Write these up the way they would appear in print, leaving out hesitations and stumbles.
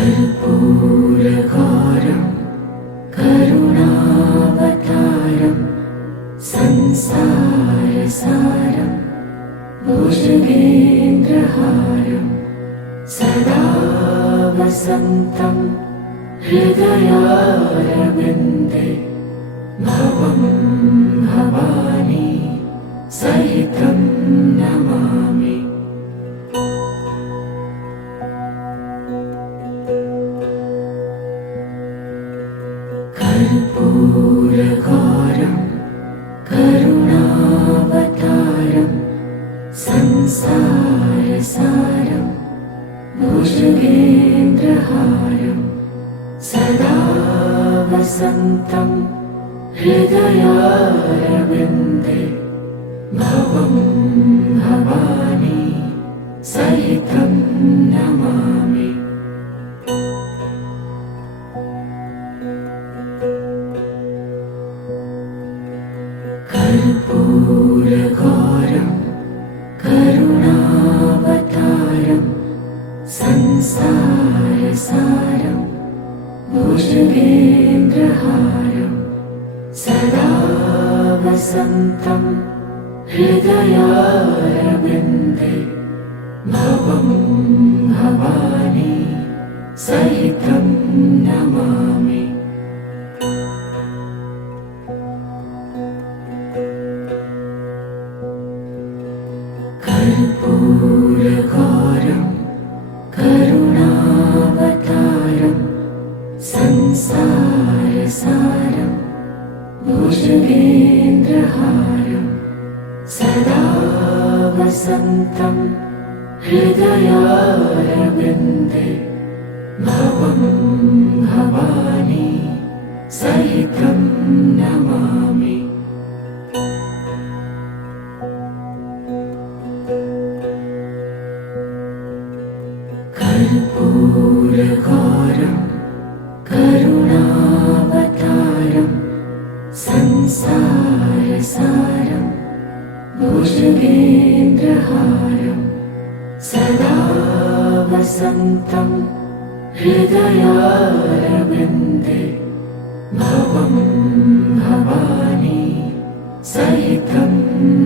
कर्पूरगौरं करुणावतारं संसारसारं भुजगेन्द्रहारं सदा वसन्तं हृदयारविन्दे भवं भवानी सहितं नमामि। कर्पूरगौरं करुणावतारं संसारसारं भुजगेन्द्रहारं सदा वसन्तं हृदयारविन्दे भवं भवानी सहितं नमामि। कर्पूरगौरं करुणावतारं संसारसारं भुजगेन्द्रहारं सदा वसन्तं हृदयारविन्दे भवं भवानी सहितं नमामि। कर्पूरगौरं करुणावतारं संसारसारं भुजगेन्द्रहारं सदा वसन्तं हृदयारविन्दे भवं भवानी सहितं नमामि। कर्पूरगौरं करुणावतारं संसारसारं भुजगेन्द्रहारं सदा वसन्तं हृदयारविन्दे भवं भवानी सहितं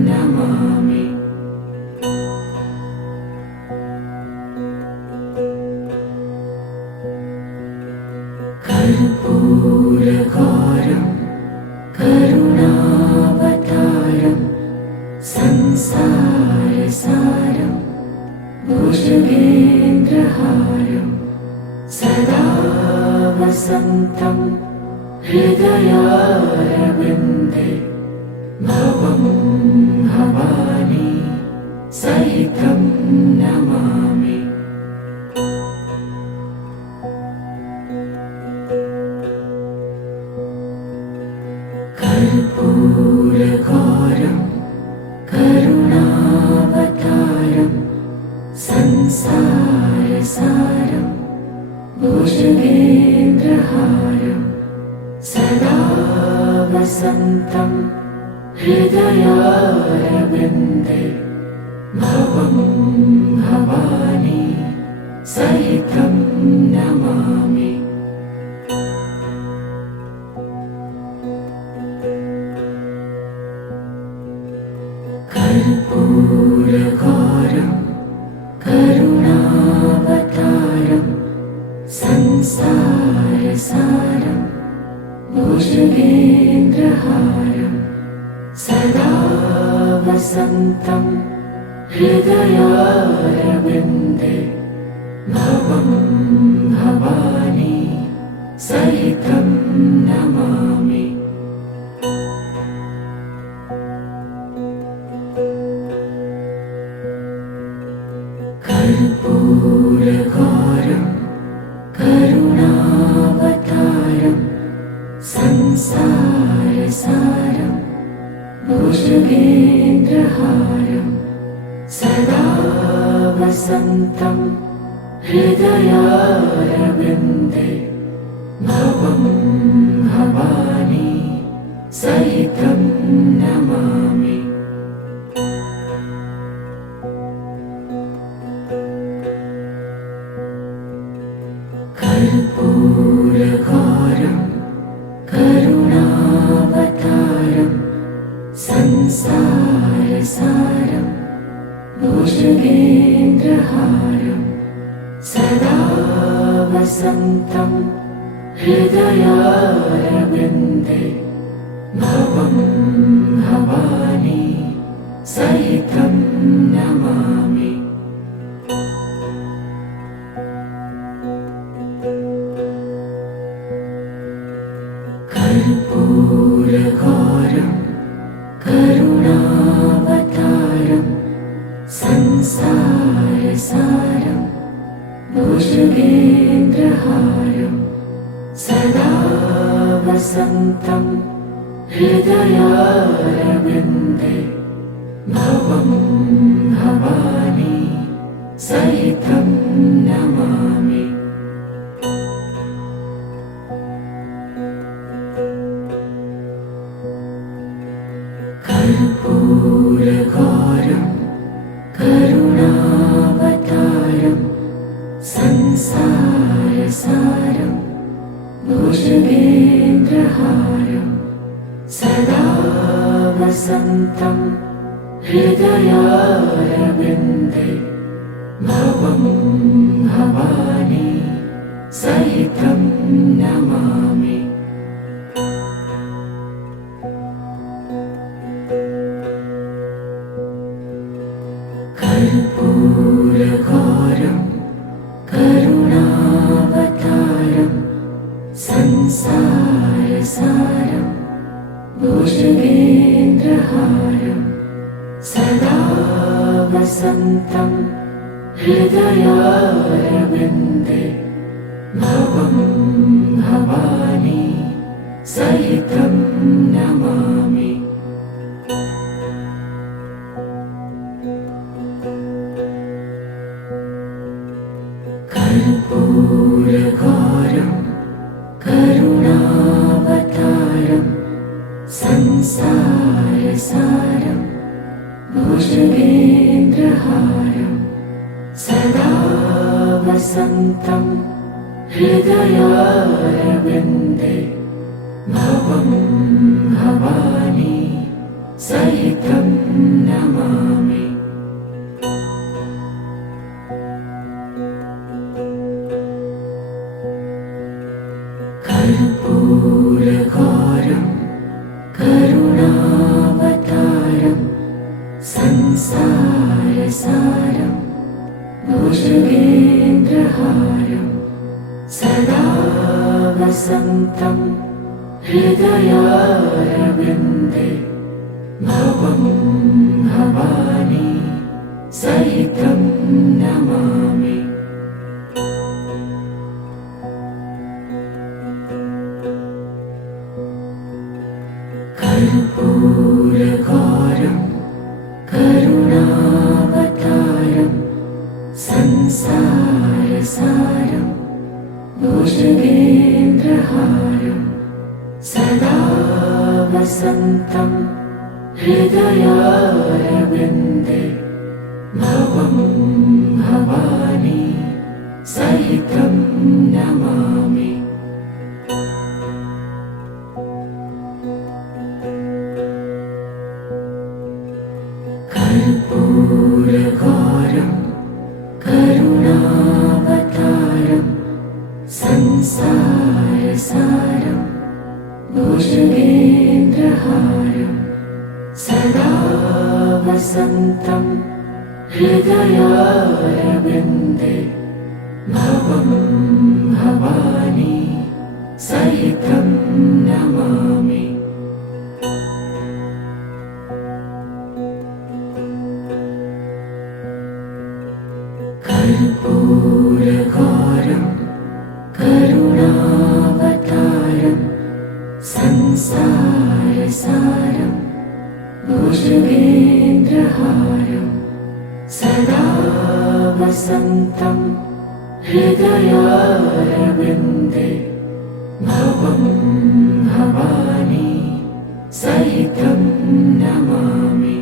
नमामि। कर्पूरगौरं करुणावतारं संसारसारं भुजगेन्द्रहारं सदा वसन्तं हृदयारविन्दे भवं भवानी सहितं नमामि। कर्पूरगौरं करुणावतारं संसारसारं भुजगेन्द्रहारं सदा वसन्तं हृदयारविन्दे भवं भवानी सहितं नमामि। कर्पूरगौरं करुणावतारं संसारसारं भुजगेन्द्रहारं सदा वसन्तं हृदयारविन्दे भवं भवानी सहितं नमामि। कर्पूरगौरं करुणावतारं संसारसारं भुजगेन्द्रहारं सदा वसन्तं हृदयारविन्दे भवं भवानी सहितं नमामि। संसारसारं भुजगेन्द्रहारं सदा वसन्तं हृदयारविन्दे भवं भवानी सहितं नमामि। कर्पूरघोरं करुणावतारं संसारसारं भुजगेन्द्रहारं सदा वसन्तं हृदयारविन्दे भवं भवानी सहितं नमामि। कर्पूरघोरं करुणावतारं संसारसारं भुजगेन्द्रहारं सदा वसन्तं हृदयारविन्दे भवं भवानी सहितं नमामि। कर्पूरघोरं करुणावतारं संसारसारं भुजगेन्द्रहारं सदा वसन्तं हृदयारविन्दे भवं भवानी सहितं नमामि। कर्पूरघोरं करुणावतारं संसारसारं भुजगेन्द्रहारं सदा वसन्तं हृदयारविन्दे भवं भवानी सहितं नमामि। कर्पूरघोरं करुणावतारं संसारसारं भुजगेन्द्रहारं सदा वसन्तं हृदयारविन्दे भवं भवानी सहितं नमामि। कर्पूरघोरं करुणावतारं संसारसारं भुजगेन्द्रहारं सदा वसन्तं हृदयारविन्दे भवं भवानी सहितं नमामि। कर्पूरघोरं करुणावतारं संसारसारं भुजगेन्द्रहारं सदा वसन्तं हृदयारविन्दे भवं भवानी सहितं नमामि। कर्पूरघोरं करुणावतारं संसारसारं भुजगेन्द्रहारं सदा वसन्तं हृदयारविन्दे भवं भवानी सहितं नमामि।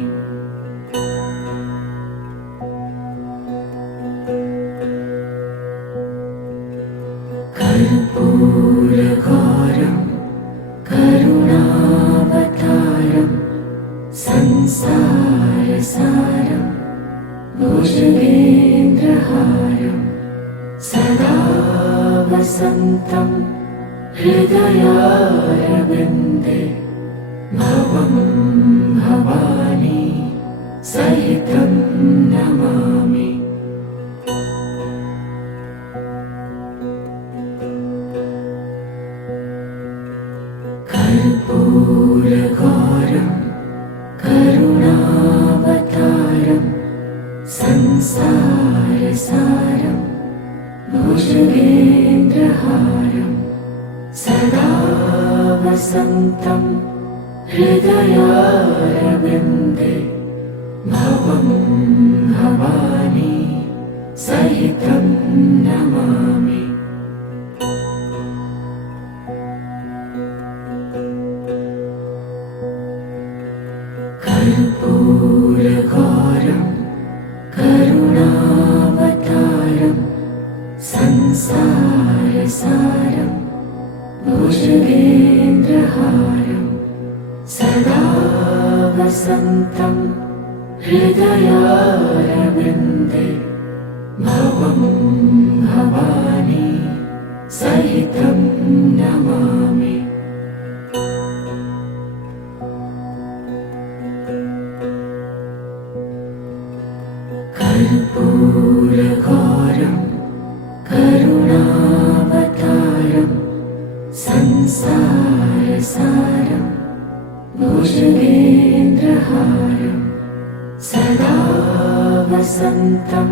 कर्पूरघोरं करुणावतारं संसारसारं संसारसारं भुजगेन्द्रहारं सदा वसन्तं हृदयारविन्दे भवं भवानी सहितं नमामि। कर्पूरघोरं करुणावतारं संसारसारं भुजगेन्द्रहारं सदा वसन्तं हृदयारविन्दे भवं भवानी सहितं नमामि। कर्पूरघोरं करुणावतारं संसारसारं भुजगेन्द्रहारं सदा वसन्तं हृदयारविन्दे भवं भवानी सहितं नमामि। कर्पूरघोरं करुणावतारं संसारसारं भुजगेन्द्रहारं सदा वसन्तं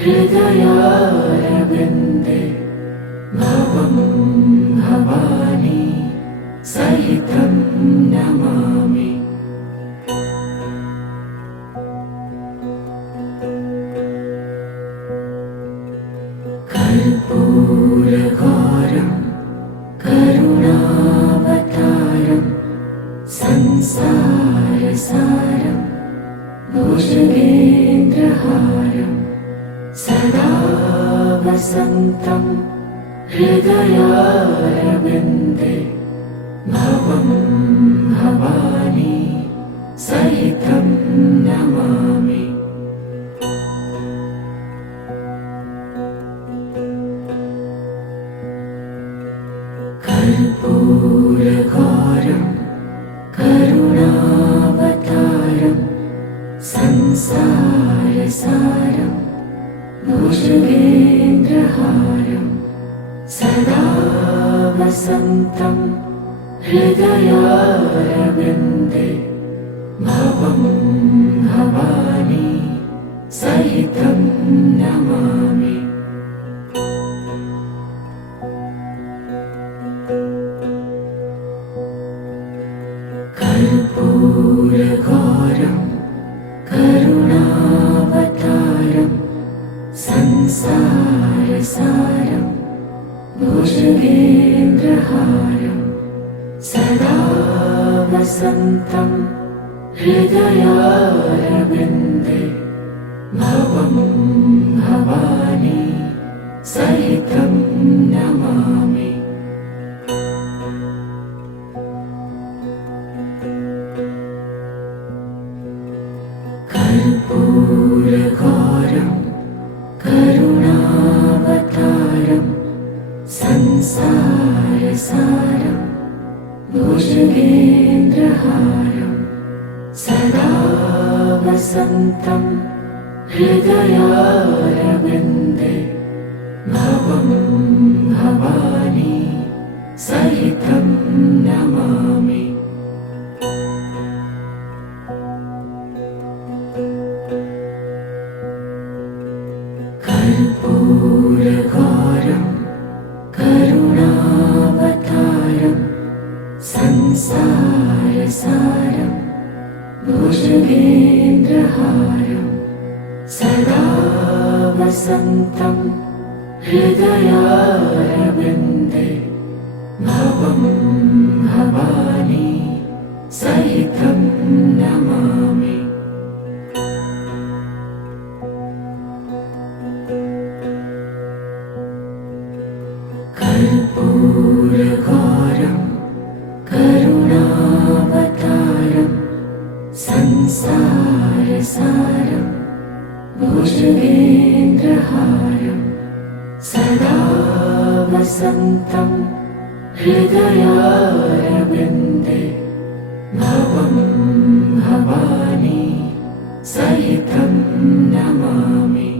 हृदयारविन्दे भवं भवानी सहितं नमामि। कर्पूरघोरं करुणावतारं संसारसारं भुजगेन्द्रहारं सदा वसन्तं हृदयारविन्दे भवं भवानी सहितं नमामि। कर्पूरघोरं करुणावतारं संसारसारं भुजगेन्द्रहारं सदा वसन्तं हृदयारविन्दे भवं भवानी सहितं नमामि। कर्पूरघोरं करुणावतारं संसारसारं भुजगेन्द्रहारं सदा वसन्तं हृदयारविन्दे भवं भवानी सहितं नमामि। कर्पूरघोरं करुणावतारं संसारसारं भुजगेन्द्रहारं सदा वसन्तं हृदयारविन्दे भवं भवानी सहितं नमामि। कर्पूरघोरं करुणावतारं संसारसारं भुजगेन्द्रहारं सदा वसन्तं हृदयारविन्दे भवं भवानी सहितं नमामि। कर्पूरघोरं करुणावतारं संसारसारं संसारसारं भुजगेन्द्रहारं सदा वसन्तं हृदयारविन्दे भवं भवानी सहितं नमामि।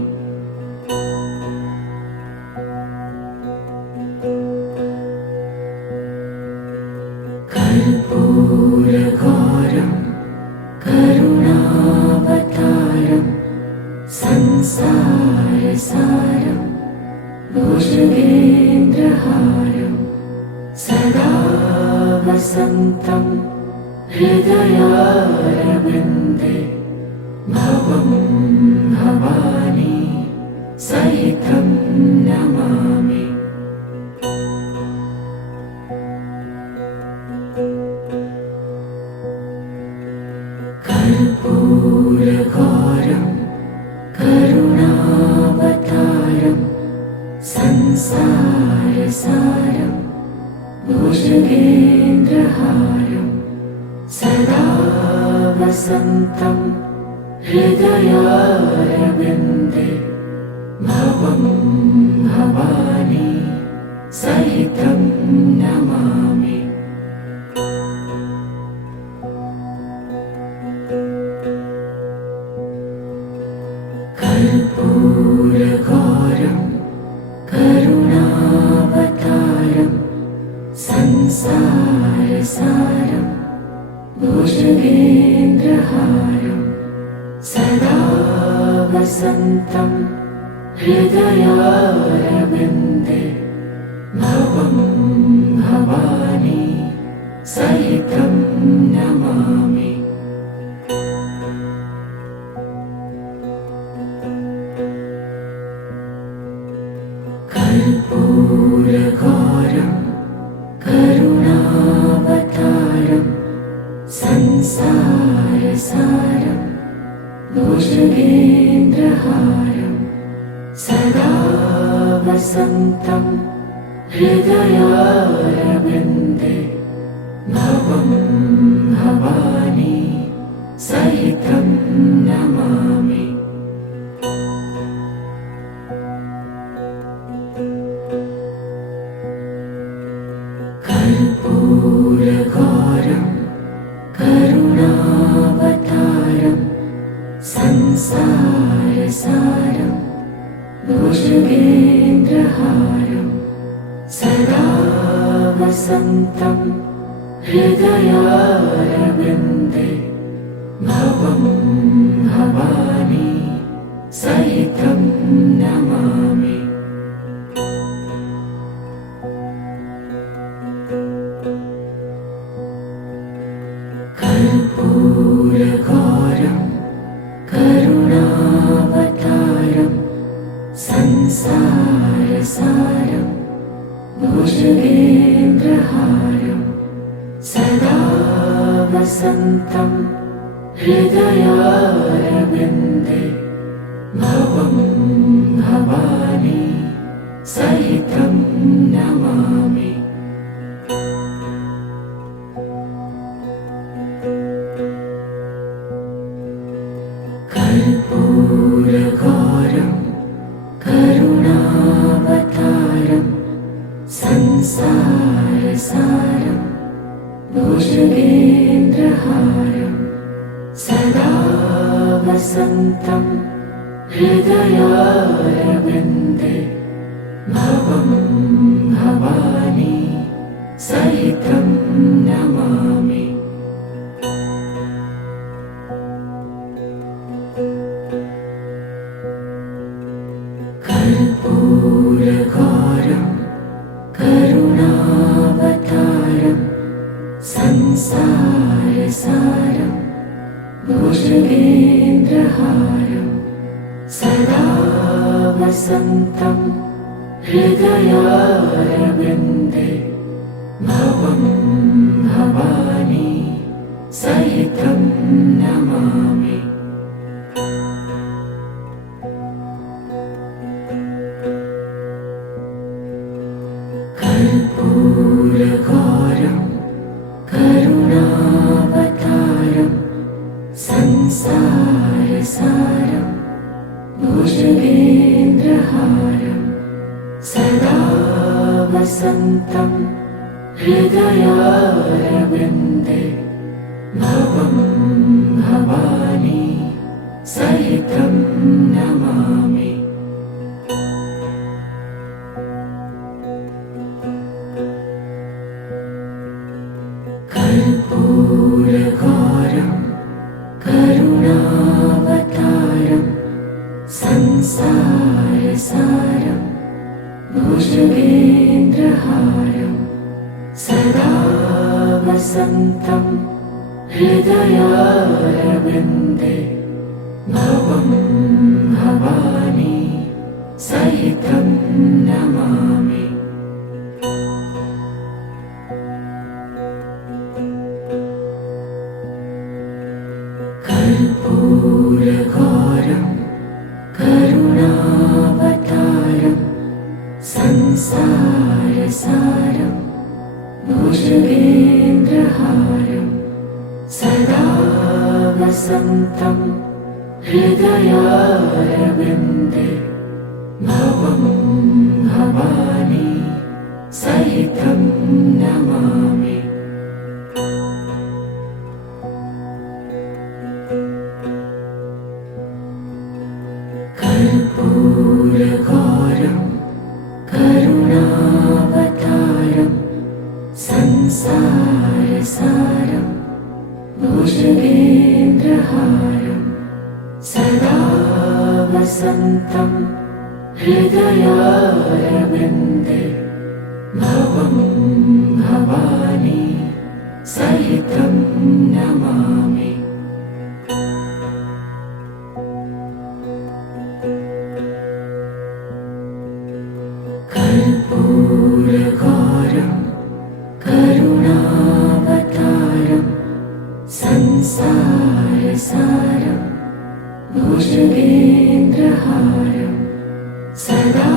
कर्पूरघोरं करुणावतारं संसारसारं भुजगेन्द्रहारं सदा वसन्तं हृदयारविन्दे भवं भवानी सहितं नमामि। कर्पूरघोरं करुणावतारं संसारसारं भुजगेन्द्रहारं सदा वसन्तं हृदयारविन्दे भवं भवानी सहितं नमामि। कर्पूरघोरं करुणावतारं संसारसारं भुजगेन्द्रहारं सदा वसन्तं हृदयारविन्दे भवं भवानी सहितं नमामि। कर्पूरघोरं करुणावतारं संसारसारं भुजगेन्द्रहारं सदा वसन्तं हृदयारविन्दे भवं भवानी सहितं नमामि। कर्पूरघोरं करुणावतारं संसारसारं भुजगेन्द्रहारं सदा वसन्तं हृदयारविन्दे भवं भवानी सहितं नमामि। कर्पूरघोरं करुणावतारं संसारसारं भुजगेन्द्रहारं सदा वसन्तं हृदयारविन्दे भवं भवानी सहितं नमामि। कर्पूरघोरं करुणावतारं संसारसारं भुजगेन्द्रहारं सदा वसन्तं हृदयारविन्दे भवं भवानी सहितं नमामि। कर्पूरघोरं करुणावतारं संसारसारं भुजगेन्द्रहारं सदा वसन्तं हृदयारविन्दे भवं भवानी सहितं नमामि। कर्पूरघोरं करुणावतारं संसारसारं संसारसारं भुजगेन्द्रहारं सदा वसन्तं हृदयारविन्दे भवं भवानी सहितं नमामि। कर्पूरगौरं करुणावतारं संसारसारं भुजगेन्द्रहारं सदा वसन्तं हृदयारविन्दे भवं भवानी सहितं नमामि। कर्पूरगौरं करुणावतारं संसारसारं भुजगेन्द्रहारं सदा वसन्तं हृदयारविन्दे भवं भवानी सहितं नमामि। कर्पूरगौरं करुणावतारं संसारसारं भुजगेन्द्रहारं सदा वसन्तं हृदयारविन्दे भवं भवानी सहितं नमामि। कर्पूरगौरं करुणावतारं संसारसारं भुजगेन्द्रहारं सदा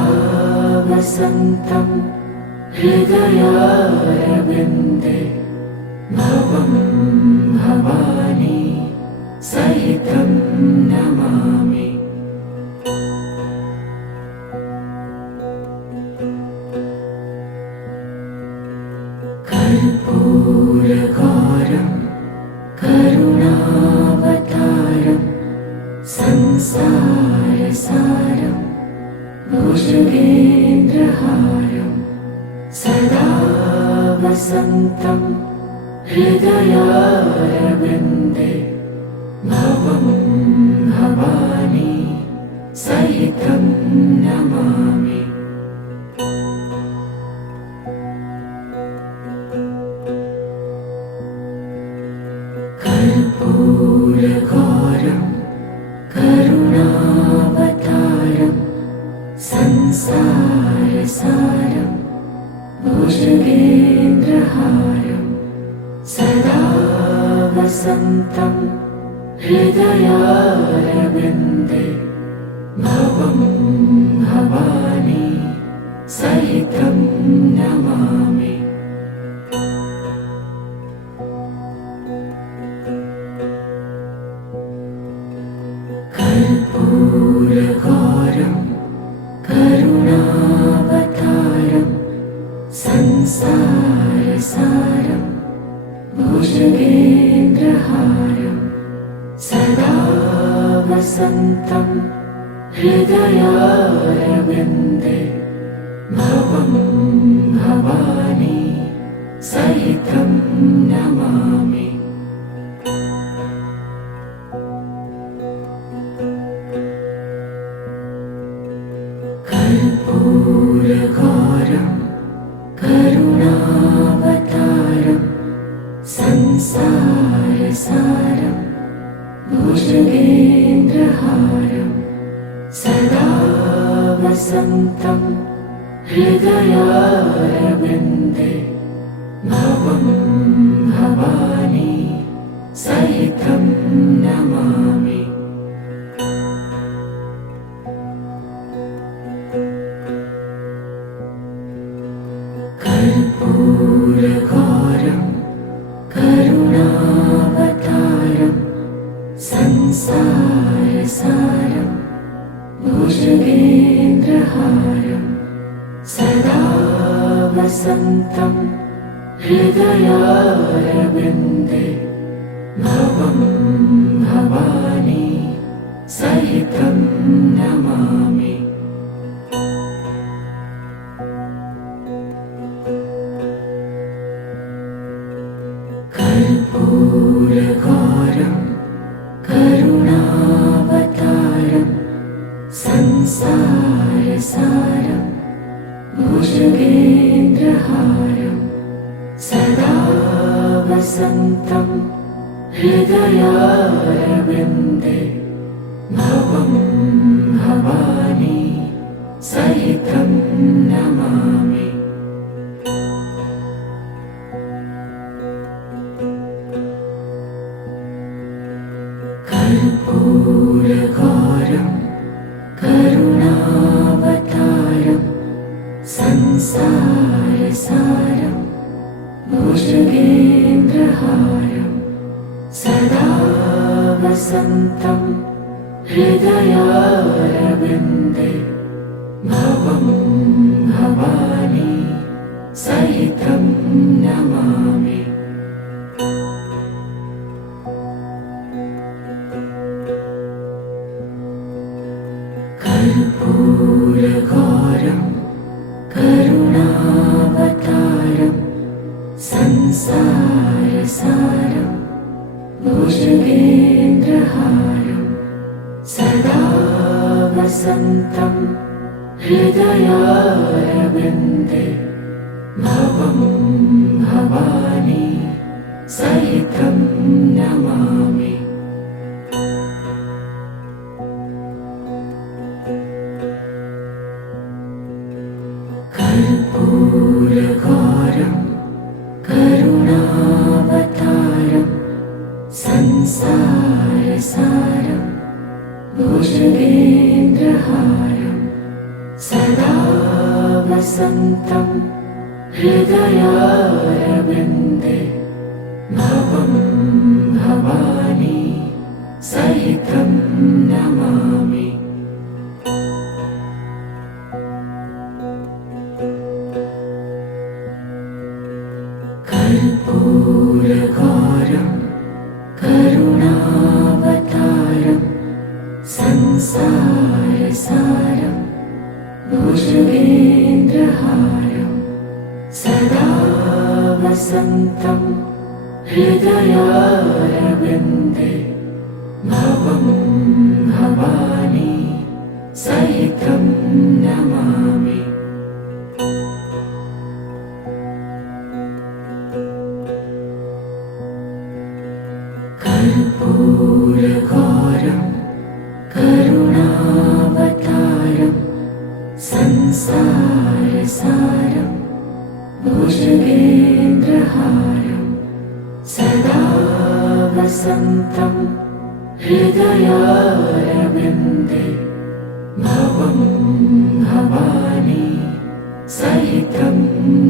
वसन्तं हृदयारविन्दे भवं भवानी सहितं नमामि। कर्पूरगौरं करुणावतारं संसारसारं भुजगेन्द्रहारं सदा वसन्तं हृदयारविन्दे भवं भवानी सहितं नमामि। कर्पूरगौरं करुणावतारं संसारसारं भुजगेन्द्रहारं सदा वसन्तं हृदयारविन्दे भवं भवानी सहितं नमामि। कर्पूरगौरं करुणावतारं संसारसारं भुजगेन्द्रहारं सदा वसन्तं हृदयारविन्दे भवं भवानी सहितं नमामि। कर्पूरगौरं करुणावतारं संसारसारं भुजगेन्द्रहारं सदा वसन्तं हृदयारविन्दे भवं भवानी सहितं नमामि। कर्पूरगौरं करुणावतारं संसारसारं संसारसारं भुजगेन्द्रहारं सदा वसन्तं हृदयारविन्दे भवं भवानी सहितं नमामि। कर्पूरगौरं करुणावतारं संसारसारं भुजगेन्द्रहारं सदा वसन्तं हृदयारविन्दे भवं भवानी सहितं नमामि। कर्पूरगौरं करुणावतारं संसारसारं भुजगेन्द्रहारं सदा वसन्तं हृदयारविन्दे भवं भवानी सहितं नमामि। कर्पूरगौरं करुणावतारं संसारसारं भुजगेन्द्रहारं सदा वसन्तं हृदयारविन्दे भवं भवानी सहितं नमामि। कर्पूरगौरं करुणावतारं संसारसारं भुजगेन्द्रहारं सदा वसन्तं हृदयारविन्दे भवं भवानी सहितं नमामि। कर्पूरगौरं करुणावतारं संसारसारं भुजगेन्द्रहारं सदा वसन्तं हृदयारविन्दे भवं भवानी सहितं नमामि। कर्पूरगौरं करुणावतारं संसारसारं भुजगेन्द्रहारं सदा वसन्तं हृदयारविन्दे भवं भवानी सहितं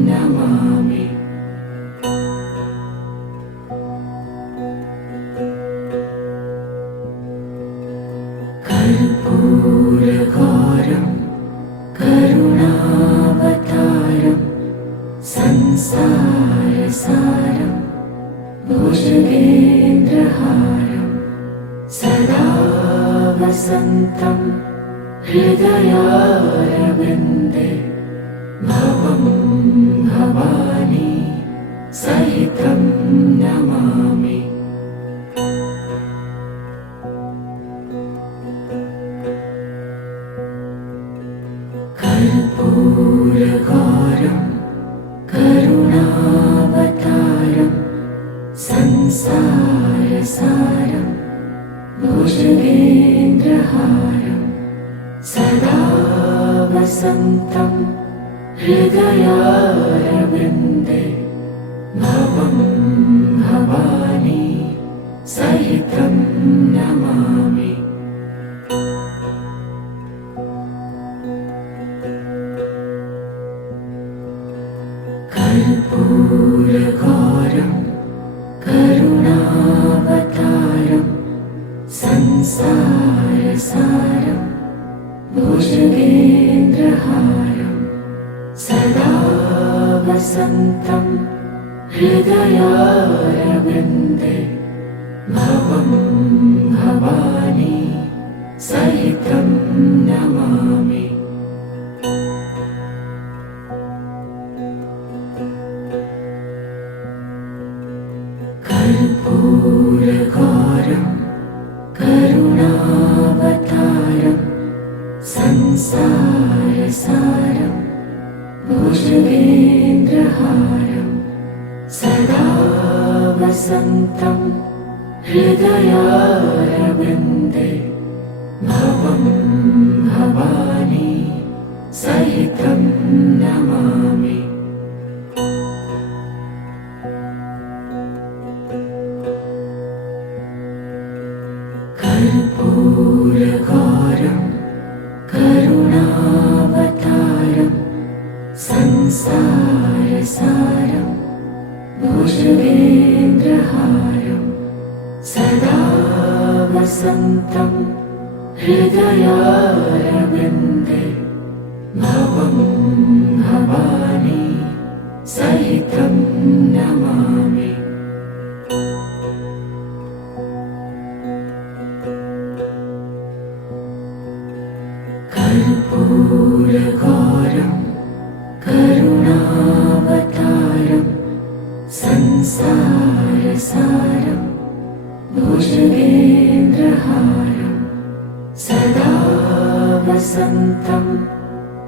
नमामि। कर्पूरगौरं करुणावतारं संसारसारं भुजगेन्द्रहारं सदा वसन्तं हृदयारविन्दे भवं भवानी सहितं नमामि। कर्पूरगौरं करुणावतारं संसारसारं भुजगेन्द्रहारं सदा वसन्तं हृदयारविन्दे भवं भवानी सहितं नमामि। कर्पूरगौरं करुणावतारं संसारसारं संसारसारं भुजगेन्द्रहारं सदा वसन्तं हृदयारविन्दे भवं भवानी सहितं नमामि। कर्पूरगौरं करुणावतारं संसारसारं भुजगेन्द्रहारं सदा वसन्तं हृदयारविन्दे भवं भवानी सहितं नमामि। कर्पूरगौरं करुणावतारं संसारसारं भुजगेन्द्रहारं सदा वसन्तं हृदयारविन्दे भवं भवानी सहितं नमामि। कर्पूरगौरं करुणावतारं संसारसारं भुजगेन्द्रहारं सदा वसन्तं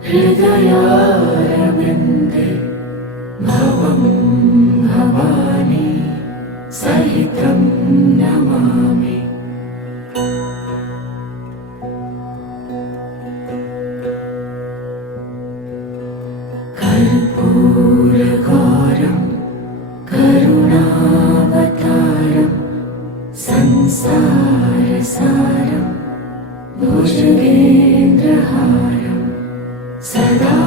हृदयारविन्दे भवं भवानी सहितं नमामि। कर्पूरगौरं करुणावतारं संसारसारं भुजगेन्द्रहारं सदा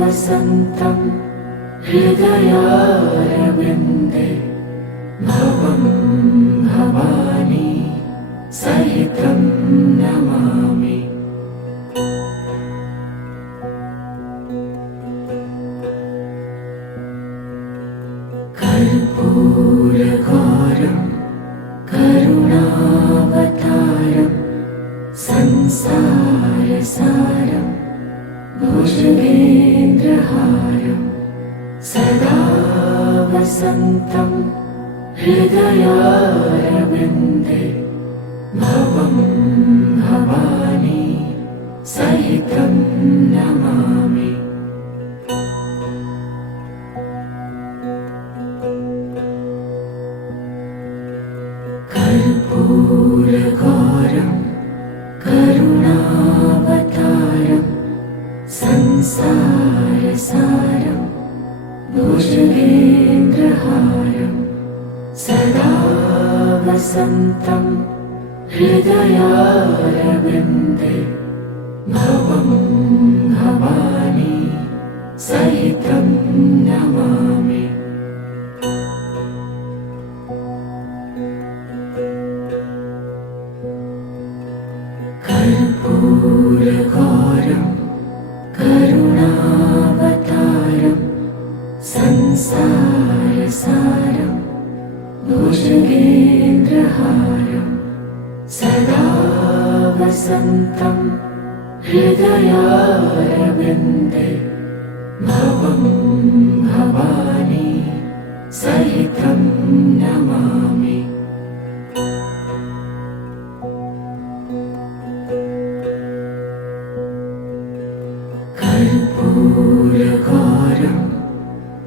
वसन्तं हृदयारविन्दे भवं भवानी सहितं नमामि। कर्पूरगौरं करुणावतारं संसारसारं भुजगेन्द्रहारं सदा वसन्तं हृदयारविन्दे भवं भवानी सहितं नमामि। कर्पूरगौरं करुणावतारं संसारसारं भुजगेन्द्रहारं सदा वसन्तं हृदयारविन्दे भवं भवानी सहितं नमामि। कर्पूरगौरं करुणावतारं संसारसारं भुजगेन्द्रहारं सदा वसन्तं हृदयारविन्दे भवं भवानी सहितं नमामि। कर्पूरगौरं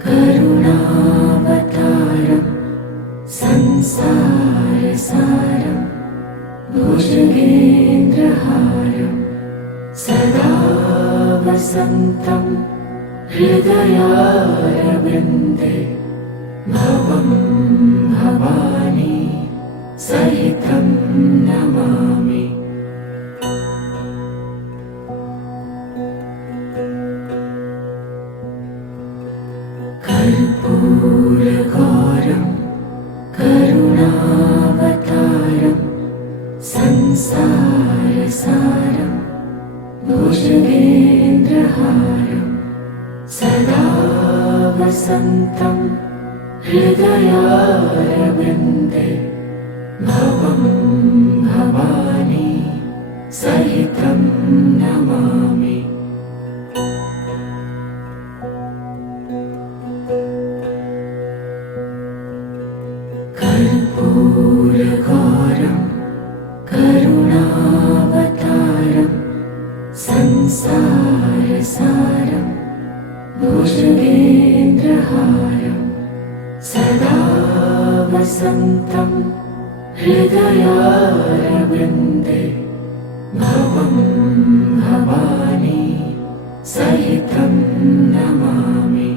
करुणावतारं संसारसारं भुजगेन्द्रहारं सदा वसन्तं हृदयारविन्दे भवं भवानी सहितं नमामि। कर्पूरगौरं करुणावतारं संसारसारं संसारसारं भुजगेन्द्रहारं सदा वसन्तं हृदयारविन्दे भवं भवानी सहितं नमामि। कर्पूरघोरं करुणावतारं संसारसारं भुजगेन्द्रहारं सदा वसन्तं हृदयारविन्दे भवं भवानी सहितं नमामि।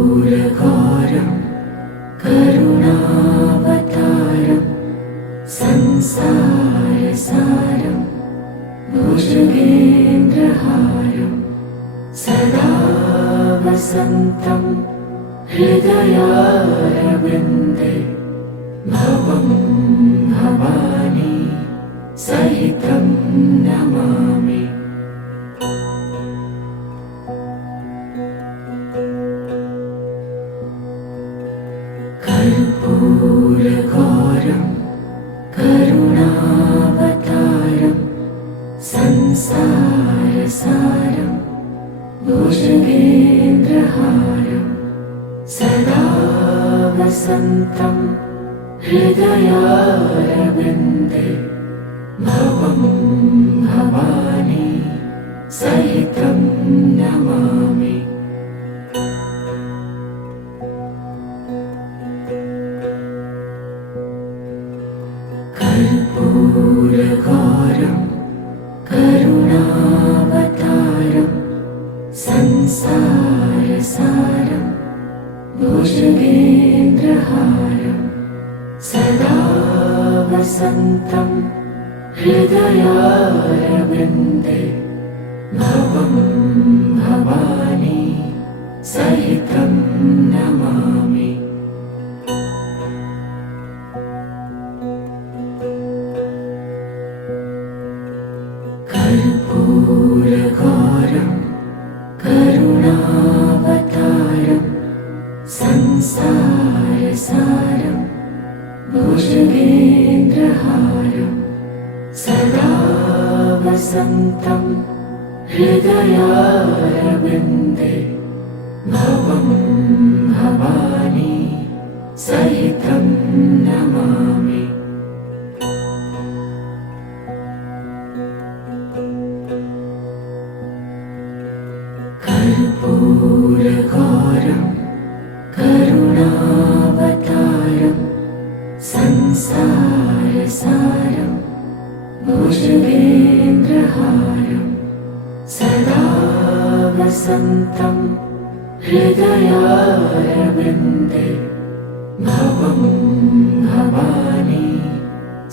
कर्पूरघोरं करुणावतारं संसारसारं भुजगेन्द्रहारं सदा वसन्तं हृदयारविन्दे भवं भवानी सहितं नमामि। कर्पूरघोरं करुणावतारं संसारसारं भुजगेन्द्रहारं सदा वसन्तं हृदयारविन्दे भवं भवानी सहितं नमामि। कर्पूरघोरं करुणावतारं संसारसारं भुजगेन्द्रहारं सदा वसन्तं हृदयारविन्दे भवं भवानी सहितं नमामि। कर्पूरघोरं करुणावतारं संसारसारं भुजगेन्द्रहारं सदा वसन्तं हृदयारविन्दे भवं भवानी सहितं नमामि। कर्पूरघोरं करुणावतारं संसारसारं भुजगेन्द्रहारं सदा वसन्तं हृदयारविन्दे भवं भवानी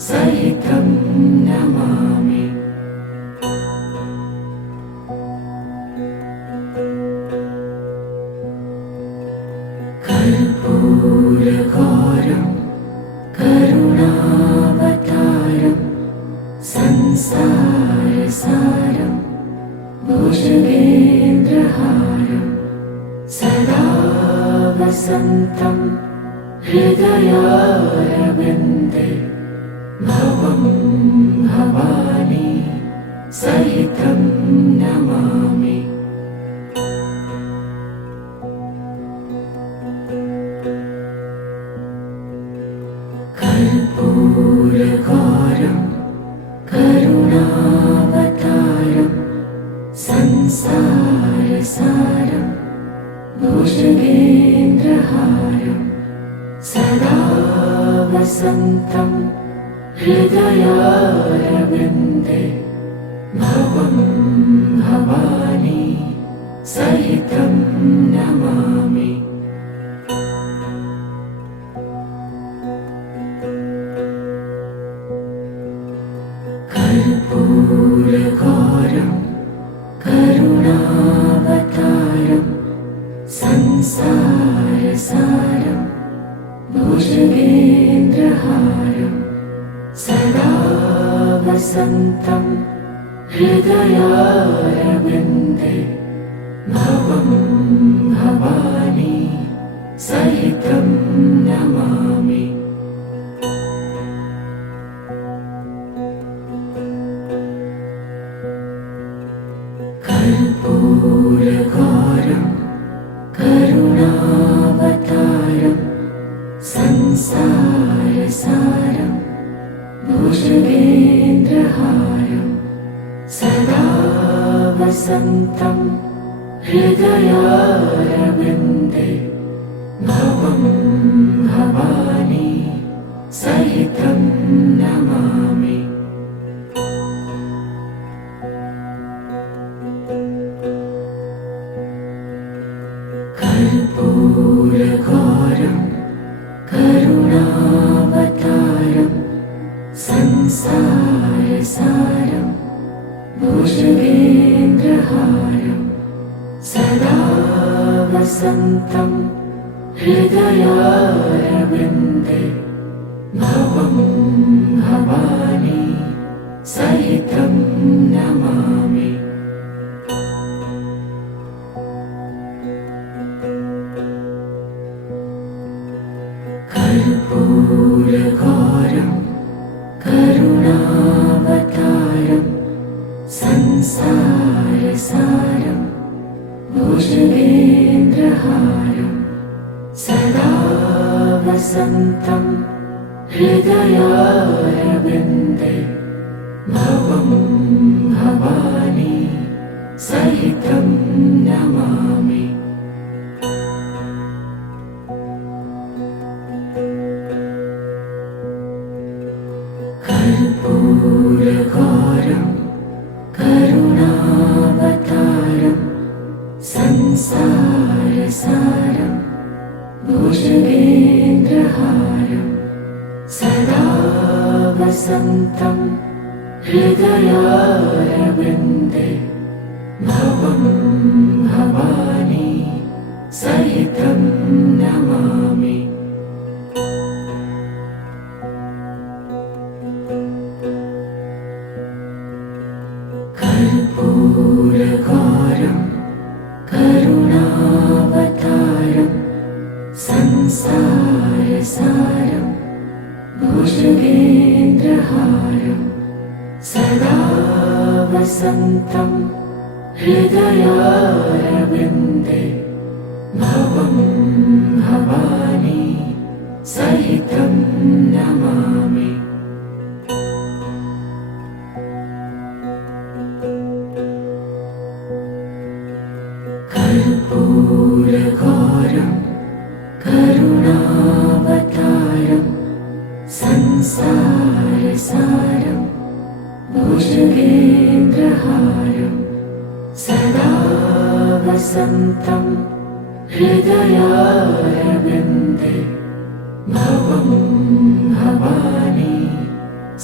सहितं नमामि। कर्पूरघोरं करुणावतारं संसारसारं भुजगेन्द्रहारं सदा वसन्तं हृदयारविन्दे भवं भवानी सहितं नमामि। कर्पूरघोरं करुणावतारं संसारसारं भुजगेन्द्रहारं सदा वसन्तं हृदयारविन्दे भवं भवानी सहितं नमामि। कर्पूरघोरं करुणावतारं संसारसारं संसारसारं भुजगेन्द्रहारं सदा वसन्तं हृदयारविन्दे भवं भवानी सहितं नमामि। कर्पूरगौरं करुणावतारं संसारसारं भुजगेन्द्रहारं सदा वसन्तं हृदयारविन्दे भवं भवानी सहितं नमामि। कर्पूरगौरं करुणावतारं संसारसारं भुजगेन्द्रहारं सदा वसन्तं हृदयारविन्दे भवं भवानी सहितं नमामि। कर्पूरगौरं करुणावतारं संसारसारं भुजगेन्द्रहारं सदा वसन्तं हृदयारविन्दे भवं भवानी सहितं नमामि। कर्पूरगौरं करुणावतारं संसारसारं भुजगेन्द्रहारं सदा वसन्तं हृदयारविन्दे भवं भवानी सहितं नमामि। कर्पूरगौरं करुणावतारं संसारसारं भुजगेन्द्रहारं सदा वसन्तं हृदयारविन्दे भवं भवानी सहितं नमामि। कर्पूरगौरं करुणावतारं संसारसारं भुजगेन्द्रहारं सदा वसन्तं हृदयारविन्दे भवं भवानी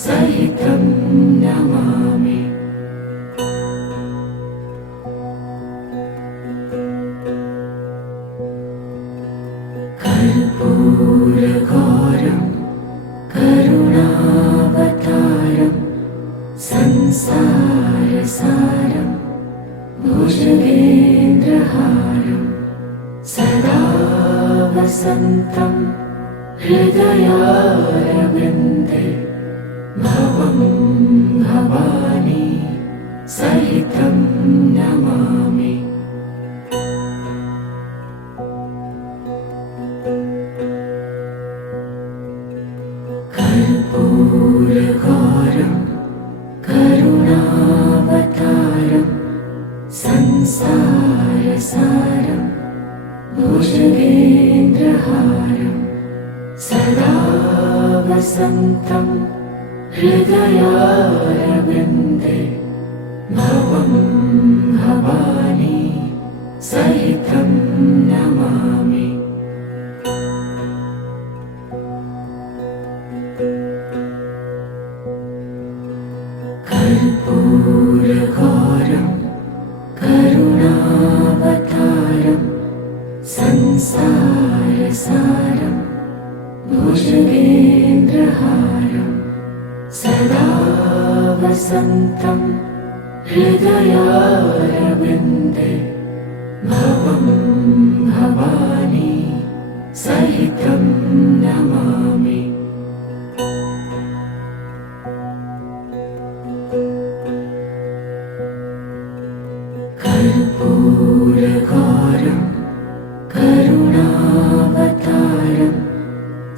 सहितं नमामि। कर्पूरगौरं करुणावतारं संसारसारं भुजगेन्द्रहारं सदा वसन्तं हृदयारविन्दे भवं भवानी सहितं नमामि। कर्पूरगौरं करुणावतारं संसारसारं भुजगेन्द्रहारं सदा वसन्तं हृदयारविन्दे भवं भवानी सहितं नमामि। कर्पूरगौरं करुणावतारं संसारसारं संसारसारं भुजगेन्द्रहारं सदा वसन्तं हृदयारविन्दे भवं भवानी सहितं नमामि। कर्पूरगौरं करुणावतारं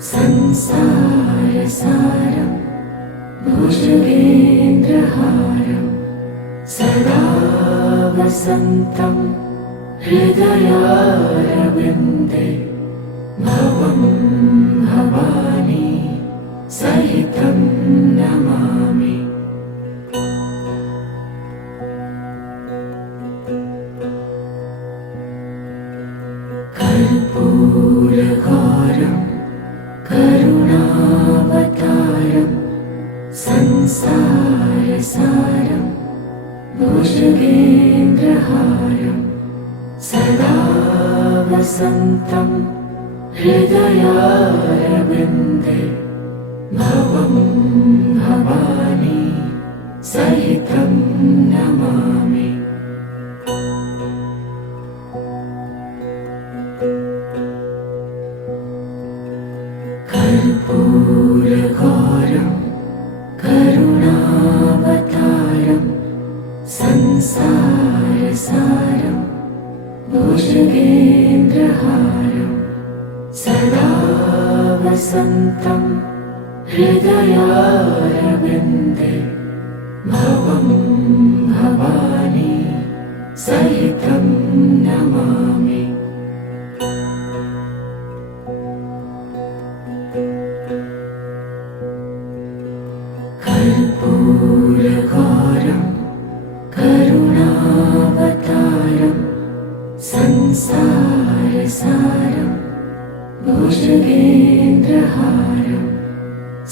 संसारसारं भुजगेन्द्रहारं सदा वसन्तं हृदयारविन्दे भवं भवानी सहितं नमामि। कर्पूरगौरं करुणावतारं संसारसारं भुजगेन्द्रहारं सदा वसन्तं हृदयारविन्दे भवं भवानी सहितं नमामि। कर्पूरगौरं करुणावतारं संसारसारं भुजगेन्द्रहारं सदा वसन्तं हृदयारविन्दे भवं भवानी सहितं नमामि। कर्पूरगौरं करुणावतारं संसारसारं भुजगेन्द्रहारं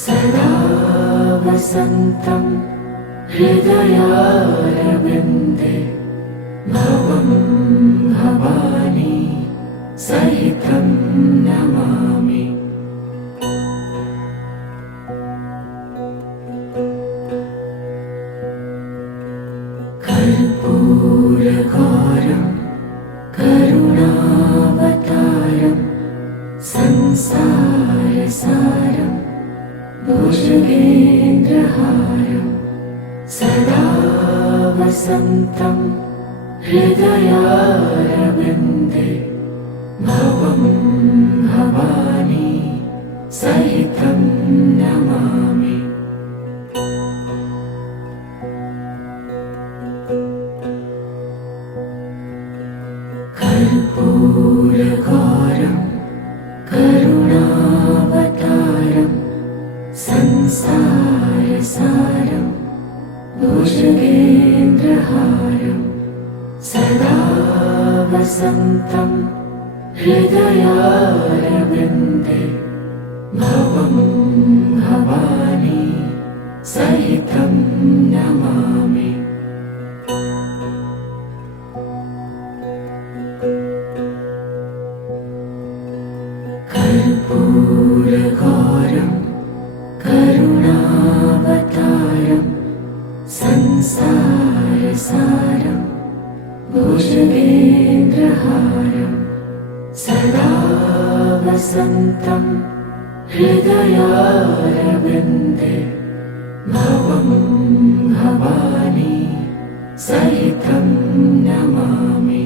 सदा वसन्तं हृदयारविन्दे भवं भवानी सहितं नमामि। कर्पूरगौरं करुणावतारं संसारसारं भुजगेन्द्रहारं सदा वसन्तं हृदयारविन्दे भवं भवानी सहितं नमामि। कर्पूरगौरं करुणावतारं संसारसारं भुजगेन्द्रहारं सदा वसन्तं हृदयारविन्दे भवं भवानी सहितं नमामि। कर्पूरगौरं करुणावतारं संसारसारं भुजगेन्द्रहारं सदा वसन्तं हृदयारविन्दे भवं भवानी सहितं नमामि।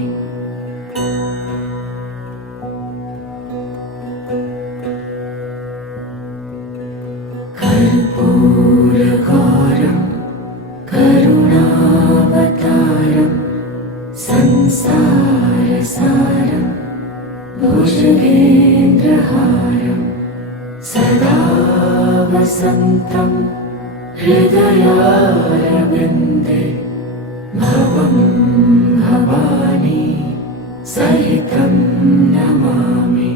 कर्पूरगौरं करुणावतारं संसारसारं भुजगेन्द्रहारं सदा वसन्तं हृदयारविन्दे भवं भवानी सहितं नमामि।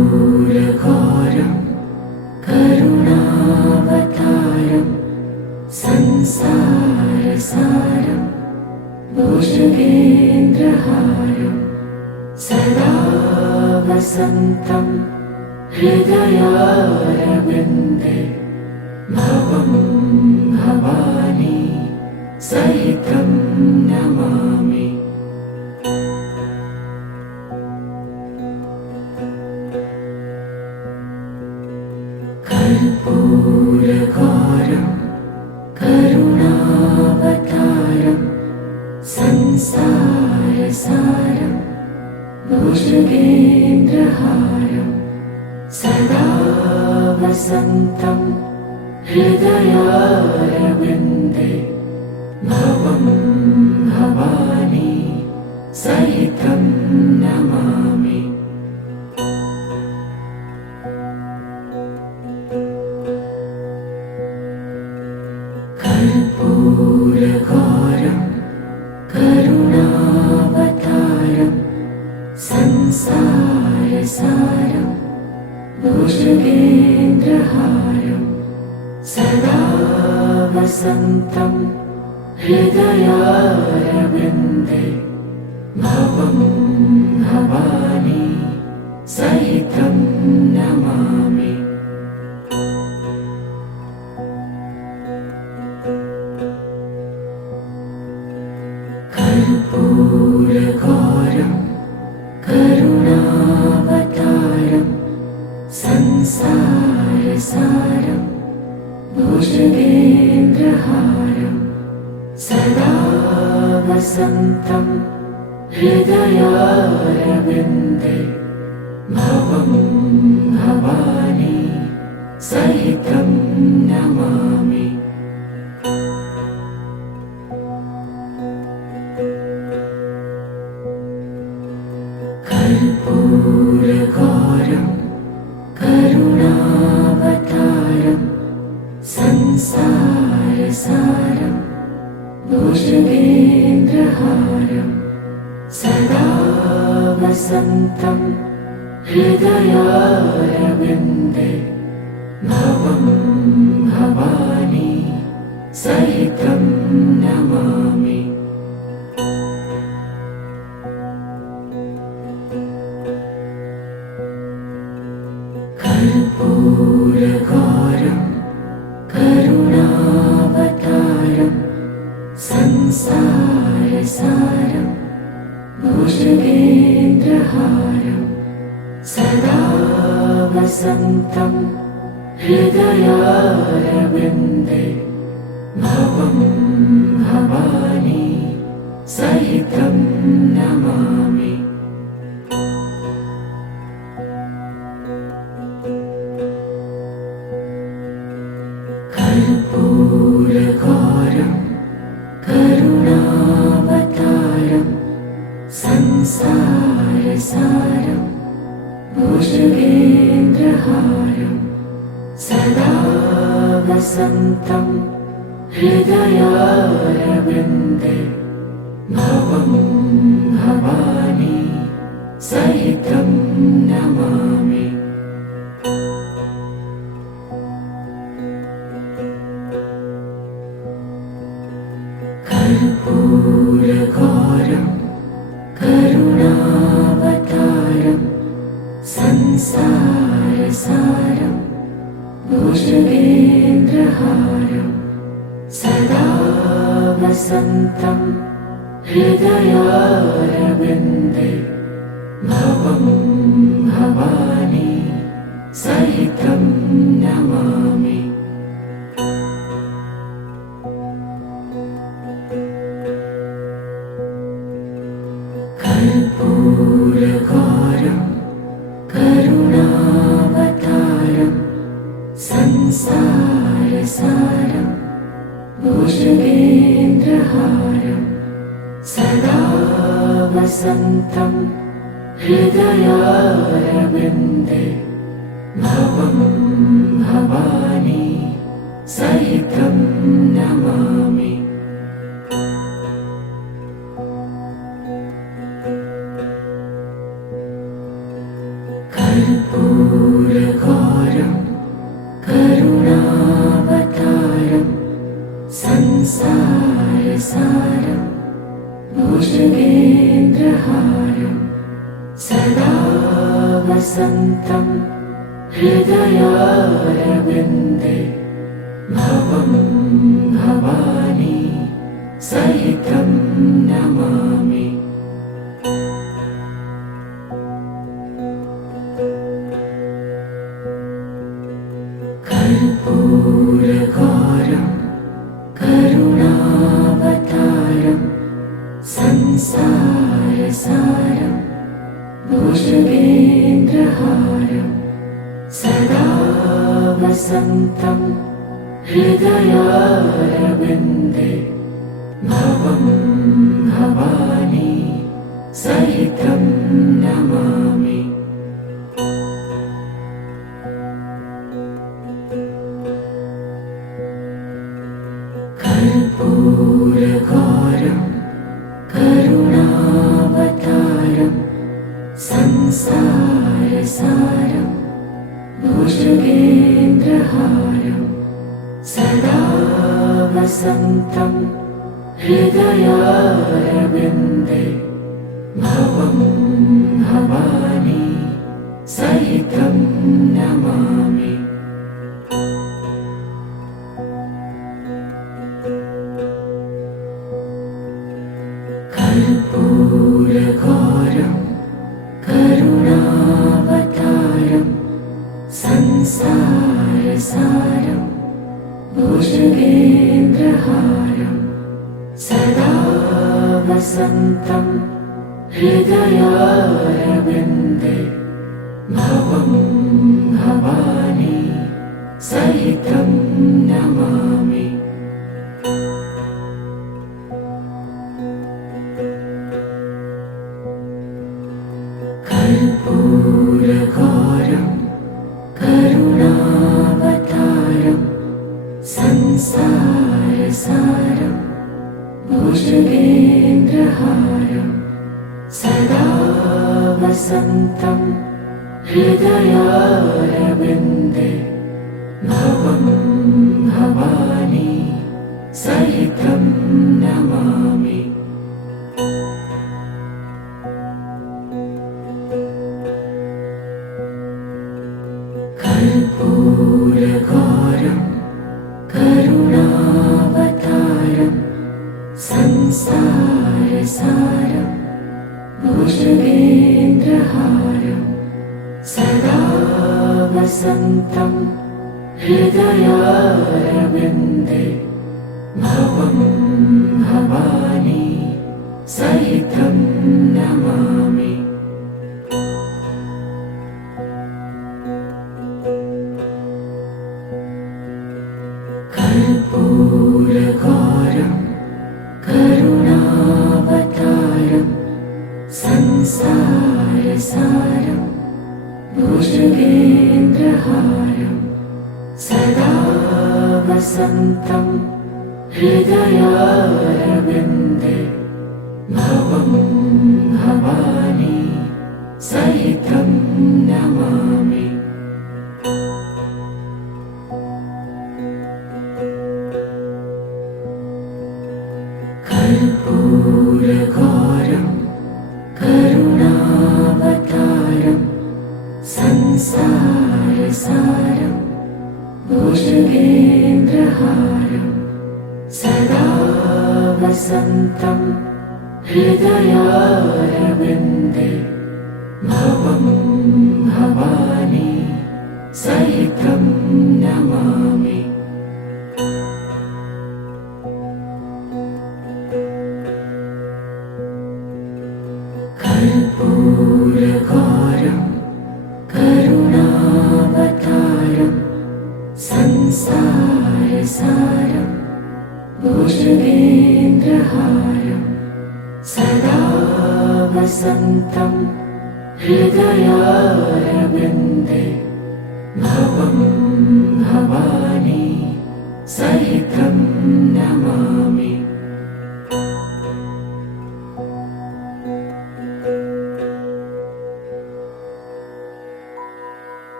कर्पूरगौरं करुणावतारं संसारसारं संसारसारं भुजगेन्द्रहारं सदा वसन्तं हृदयारविन्दे भवं भवानी सहितं नमामि। कर्पूरगौरं करुणावतारं संसारसारं भुजगेन्द्रहारं सदा वसन्तं हृदयारविन्दे भवं भवानी सहितं नमामि। कर्पूरगौरं करुणावतारं संसारसारं भुजगेन्द्रहारं सदा वसन्तं हृदयारविन्दे भवं भवानी सहितं नमामि। कर्पूरगौरं करुणावतारं संसारसारं भुजगेन्द्रहारं सदा वसन्तं हृदयारविन्दे भवं भवानी सहितं नमामि। कर्पूरगौरं करुणावतारं संसारसारं भुजगेन्द्रहारं सदा वसन्तं हृदयारविन्दे भवं भवानी सहितं नमामि। कर्पूरगौरं करुणावतारं संसारसारं भुजगेन्द्रहारं सदा वसन्तं हृदयारविन्दे भवं भवानी सहितं नमामि। कर्पूरगौरं करुणावतारं संसारसारं भुजगेन्द्रहारं सदा वसन्तं हृदयारविन्दे भवं भवानी सहितं नमामि। कर्पूरगौरं करुणावतारं संसारसारं भुजगेन्द्रहारं सदा वसन्तं हृदयारविन्दे भवं भवानी सहितं नमामि। कर्पूरगौरं करुणावतारं संसारसारं भुजगेन्द्रहारं सदा वसन्तं हृदयारविन्दे भवं भवानी सहितं नमामि। कर्पूरगौरं करुणावतारं संसारसारं संसारसारं भुजगेन्द्रहारं सदा वसन्तं हृदयारविन्दे भवं भवानी सहितं नमामि। कर्पूरगौरं करुणावतारं संसारसारं भुजगेन्द्रहारं सदा वसन्तं हृदयारविन्दे भवं भवानी सहितं नमामि। कर्पूरगौरं करुणावतारं संसारसारं भुजगेन्द्रहारं सदा वसन्तं हृदयारविन्दे भवं भवानी सहितं नमामि। कर्पूरगौरं करुणावतारं संसारसारं भुजगेन्द्रहारं सदा वसन्तं हृदयारविन्दे भवं भवानी सहितं नमामि। कर्पूरगौरं करुणावतारं संसारसारं भुजगेन्द्रहारं सदा वसन्तं हृदयारविन्दे भवं भवानी सहितं नमामि। कर्पूरगौरं करुणावतारं संसारसारं भुजगेन्द्रहारं सदा वसन्तं हृदयारविन्दे भवं भवानी सहितं नमामि। कर्पूरगौरं करुणावतारं संसारसारं भुजगेन्द्रहारं सदा वसन्तं हृदयारविन्दे भवं भवानी सहितं नमामि। कर्पूरगौरं करुणावतारं संसारसारं भुजगेन्द्रहारं सदा वसन्तं हृदयारविन्दे भवं भवानी सहितं नमामि। कर्पूरगौरं करुणावतारं संसारसारं भुजगेन्द्रहारं सदा वसन्तं हृदयारविन्दे भवं भवानी सहितं नमामि।